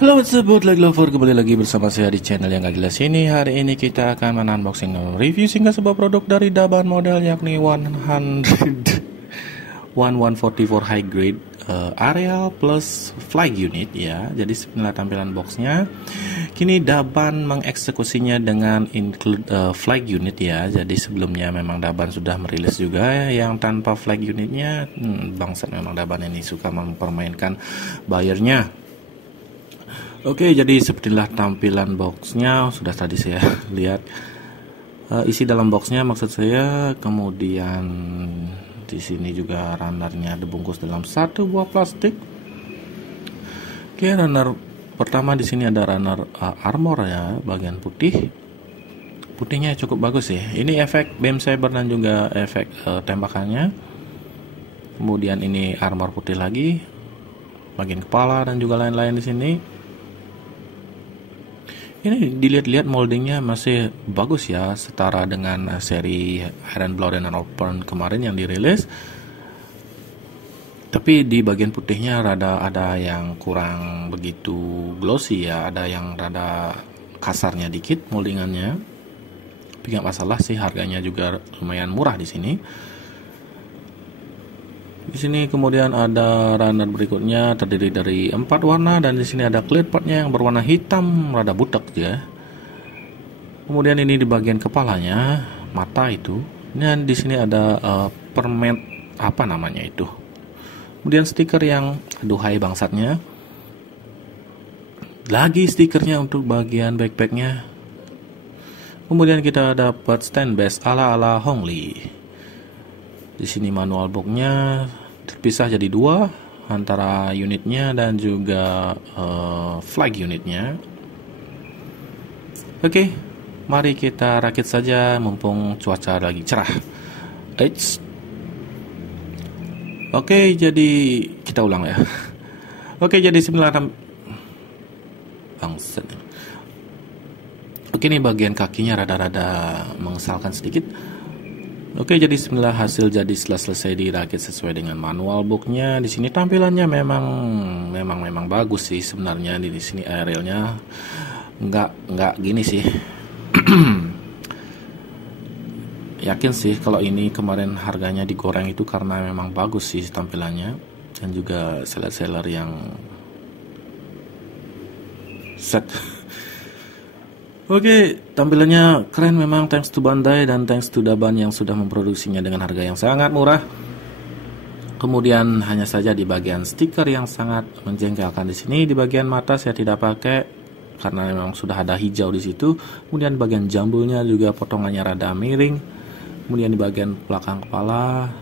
Halo what's up bootleg lover, kembali lagi bersama saya di channel yang gak jelas ini. Hari ini kita akan unboxing dan review singgah sebuah produk dari Daban model yakni 1144 high grade aerial plus flag unit ya. Jadi inilah tampilan boxnya. Kini Daban mengeksekusinya dengan include flag unit ya. Jadi sebelumnya memang Daban sudah merilis juga yang tanpa flag unitnya. Bangsat memang Daban ini suka mempermainkan buyernya. Oke, jadi sepertilah tampilan boxnya. Sudah tadi saya lihat isi dalam boxnya, maksud saya. Kemudian di sini juga runnernya dibungkus dalam satu buah plastik. Oke, runner pertama di sini ada runner armor ya, bagian putih. Putihnya cukup bagus ya. Ini efek beam saber dan juga efek tembakannya. Kemudian ini armor putih lagi, bagian kepala dan juga lain-lain di sini. Ini dilihat-lihat moldingnya masih bagus ya, setara dengan seri Iron Blood and Open kemarin yang dirilis. Tapi di bagian putihnya ada yang kurang begitu glossy ya, ada yang rada kasarnya dikit moldingannya. Tapi nggak masalah sih, harganya juga lumayan murah di sini. Di sini kemudian ada runner berikutnya terdiri dari 4 warna, dan di sini ada clear partnya yang berwarna hitam rada butek ya. Kemudian ini di bagian kepalanya, mata itu. Dan di sini ada permen apa namanya itu. Kemudian stiker yang aduhai bangsatnya. Lagi stikernya untuk bagian backpacknya. Kemudian kita dapat stand base ala-ala Hongli. Di sini manual boxnya terpisah jadi dua antara unitnya dan juga flag unitnya. Oke, mari kita rakit saja mumpung cuaca lagi cerah. Oke, jadi kita ulang ya. Oke, jadi bangset. Oke, ini bagian kakinya rada-rada mengesalkan sedikit. Oke, jadi bismillah, hasil jadi setelah selesai dirakit sesuai dengan manual booknya. Di sini tampilannya memang bagus sih sebenarnya. Di sini aerialnya nggak gini sih. Yakin sih kalau ini kemarin harganya digoreng itu karena memang bagus sih tampilannya, dan juga seller-seller yang set. Oke, tampilannya keren memang, thanks to Bandai dan thanks to Daban yang sudah memproduksinya dengan harga yang sangat murah. Kemudian hanya saja di bagian stiker yang sangat menjengkelkan di sini. Di bagian mata saya tidak pakai karena memang sudah ada hijau di situ. Kemudian bagian jambulnya juga potongannya rada miring. Kemudian di bagian belakang kepala,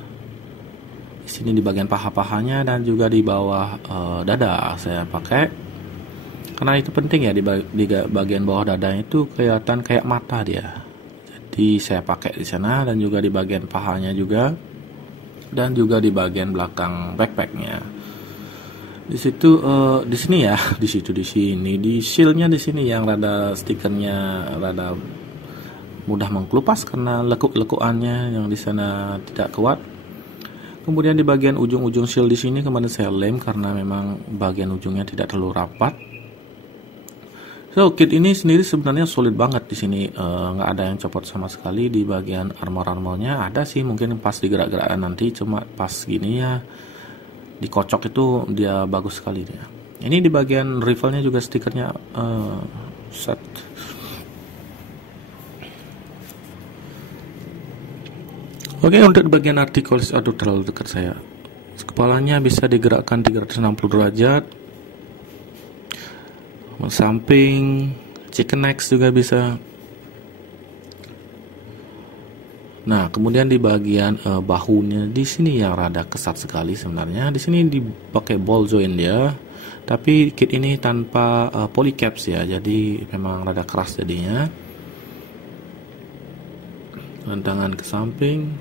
di sini di bagian paha-pahanya dan juga di bawah dada saya pakai. Karena itu penting ya, di bagian bawah dadanya itu kelihatan kayak mata dia. Jadi saya pakai di sana, dan juga di bagian pahanya juga, dan juga di bagian belakang backpacknya. Di situ di sini ya, di sini di shieldnya di sini yang rada stikernya rada mudah mengkelupas karena lekuk-lekukannya yang di sana tidak kuat. Kemudian di bagian ujung-ujung shield di sini kemarin saya lem karena memang bagian ujungnya tidak terlalu rapat. So, kit ini sendiri sebenarnya solid banget di sini, nggak ada yang copot sama sekali. Di bagian armor-armornya ada sih, mungkin pas digerak-gerakan nanti, cuma pas gini ya dikocok itu dia bagus sekali dia. Ini di bagian rifle-nya juga stikernya set. Oke, untuk di bagian artikel, aduh terlalu dekat saya. Kepalanya bisa digerakkan 360 derajat. Samping, chicken necks juga bisa. Nah, kemudian di bagian bahunya di sini yang rada kesat sekali sebenarnya. Di sini dipakai ball joint dia, tapi kit ini tanpa polycaps ya, jadi memang rada keras jadinya. Tangan ke samping,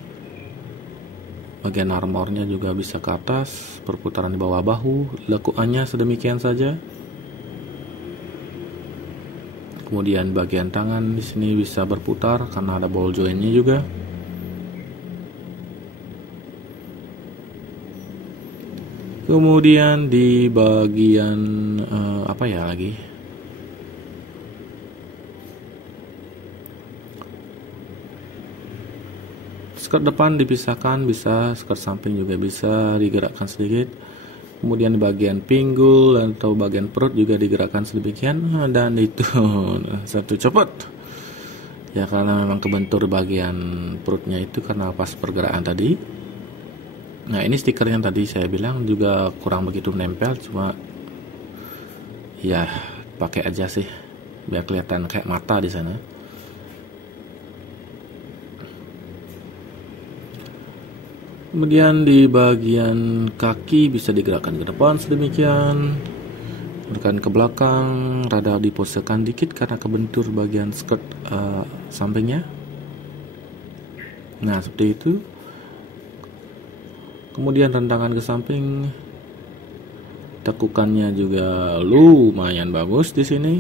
bagian armornya juga bisa ke atas, perputaran di bawah bahu, lekukannya sedemikian saja. Kemudian bagian tangan di sini bisa berputar karena ada ball jointnya juga. Kemudian di bagian apa ya lagi? Skirt depan dipisahkan, bisa skirt samping juga bisa digerakkan sedikit. Kemudian di bagian pinggul atau bagian perut juga digerakkan sedemikian, dan itu satu copot ya, karena memang kebentur bagian perutnya itu karena pas pergerakan tadi. Nah, ini stiker yang tadi saya bilang juga kurang begitu nempel, cuma ya pakai aja sih biar kelihatan kayak mata di sana. Kemudian di bagian kaki bisa digerakkan ke depan sedemikian, gerakkan ke belakang, rada diposekan dikit karena kebentur bagian skirt sampingnya. Nah, seperti itu. Kemudian rentangan ke samping, tekukannya juga lumayan bagus di sini.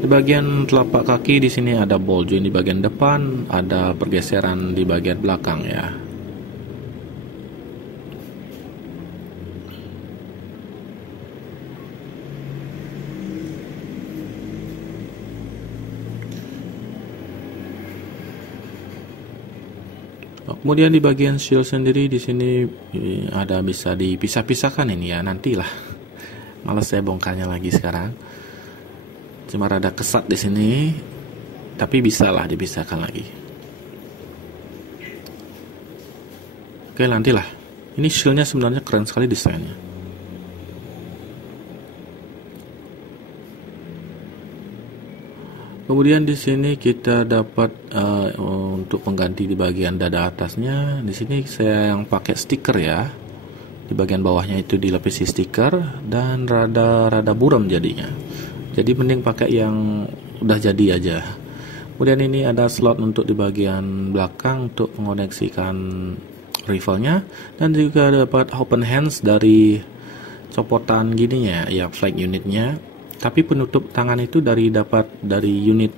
Di bagian telapak kaki di sini ada ball joint di bagian depan, ada pergeseran di bagian belakang ya. Kemudian di bagian shield sendiri di sini ada bisa dipisah-pisahkan ini ya, nantilah. Males saya bongkarnya lagi sekarang. Cuma rada kesat di sini, tapi bisalah dipisahkan lagi. Oke, nantilah. Ini shieldnya sebenarnya keren sekali desainnya. Kemudian di sini kita dapat untuk pengganti di bagian dada atasnya. Di sini saya yang pakai stiker ya. Di bagian bawahnya itu dilapisi stiker dan rada buram jadinya. Jadi mending pakai yang udah jadi aja. Kemudian ini ada slot untuk di bagian belakang untuk mengoneksikan rifle-nya, dan juga dapat open hands dari copotan gininya ya, flag unitnya. Tapi penutup tangan itu dapat dari unit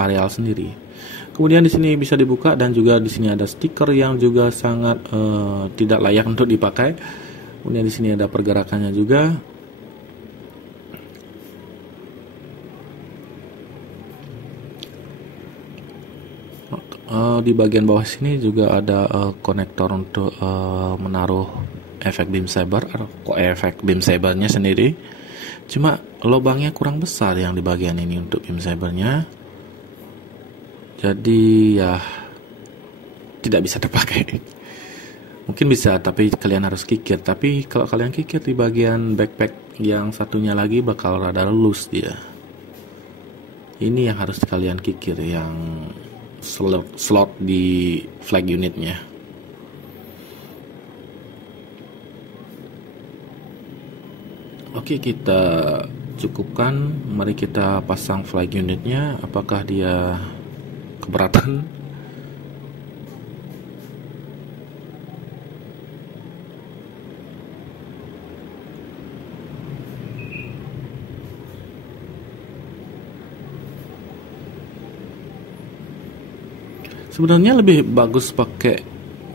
areal sendiri. Kemudian di sini bisa dibuka, dan juga di sini ada stiker yang juga sangat tidak layak untuk dipakai. Kemudian di sini ada pergerakannya juga. Di bagian bawah sini juga ada konektor untuk menaruh efek beam saber atau efek beam sabernya sendiri. Cuma lubangnya kurang besar yang di bagian ini untuk beam sabernya, jadi ya tidak bisa terpakai. Mungkin bisa, tapi kalian harus kikir. Tapi kalau kalian kikir di bagian backpack yang satunya lagi bakal rada loose dia. Ini yang harus kalian kikir, yang slot di flag unitnya. Oke, kita cukupkan. Mari kita pasang flag unitnya. Apakah dia keberatan? Sebenarnya lebih bagus pakai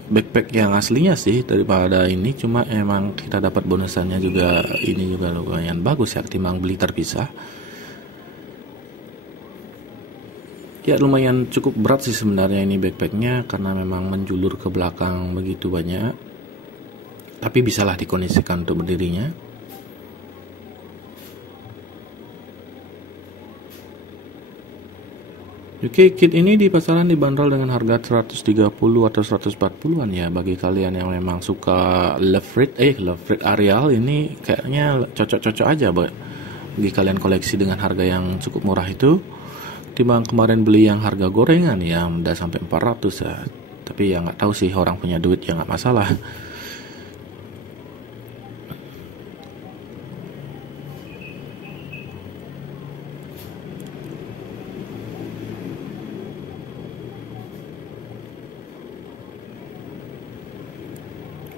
backpack yang aslinya sih daripada ini, cuma emang kita dapat bonusannya juga, ini juga lumayan bagus ya ketimbang beli terpisah. Ya lumayan cukup berat sih sebenarnya ini backpacknya, karena memang menjulur ke belakang begitu banyak. Tapi bisalah dikondisikan untuk berdirinya. Oke, kit ini di pasaran dibanderol dengan harga 130 atau 140-an ya. Bagi kalian yang memang suka Love Red Aerial, ini kayaknya cocok-cocok aja bagi kalian koleksi dengan harga yang cukup murah itu. Timbang kemarin beli yang harga gorengan yang udah sampai 400 ya. Tapi ya nggak tahu sih, orang punya duit ya nggak masalah.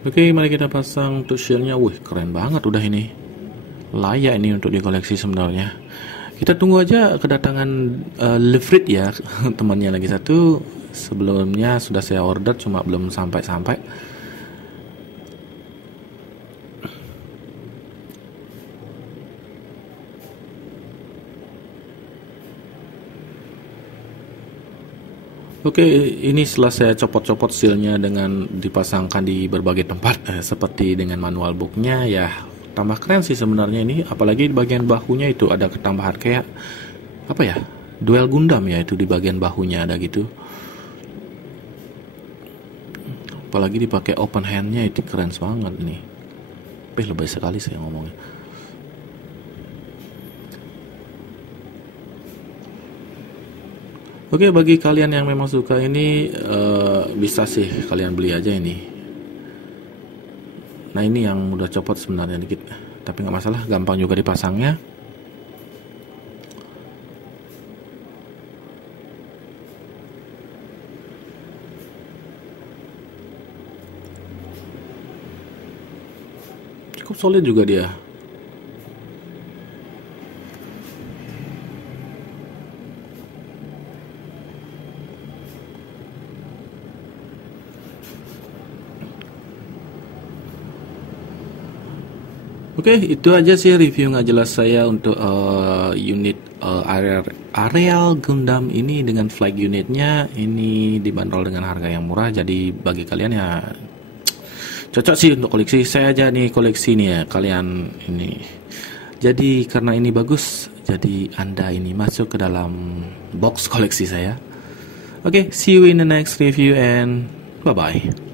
Oke, mari kita pasang untuk shieldnya. Wih, keren banget udah ini. Layak ini untuk dikoleksi sebenarnya. Kita tunggu aja kedatangan Lefrit ya, temannya lagi satu. Sebelumnya sudah saya order, cuma belum sampai-sampai. Oke, ini setelah saya copot-copot sealnya dengan dipasangkan di berbagai tempat, seperti dengan manual booknya, ya tambah keren sih sebenarnya ini. Apalagi di bagian bahunya itu ada ketambahan kayak apa ya, duel Gundam ya, itu di bagian bahunya ada gitu. Apalagi dipakai open handnya, itu keren banget nih. Lebih sekali saya ngomongnya. Oke, bagi kalian yang memang suka ini, bisa sih kalian beli aja ini. Nah, ini yang udah copot sebenarnya dikit, tapi nggak masalah, gampang juga dipasangnya. Cukup solid juga dia. Oke, itu aja sih review nggak jelas saya untuk unit Aerial Gundam ini dengan flag unitnya. Ini dibanderol dengan harga yang murah, jadi bagi kalian ya cocok sih untuk koleksi. Saya aja nih koleksi nih ya, kalian ini. Jadi karena ini bagus, jadi Anda ini masuk ke dalam box koleksi saya. Oke, see you in the next review and bye-bye.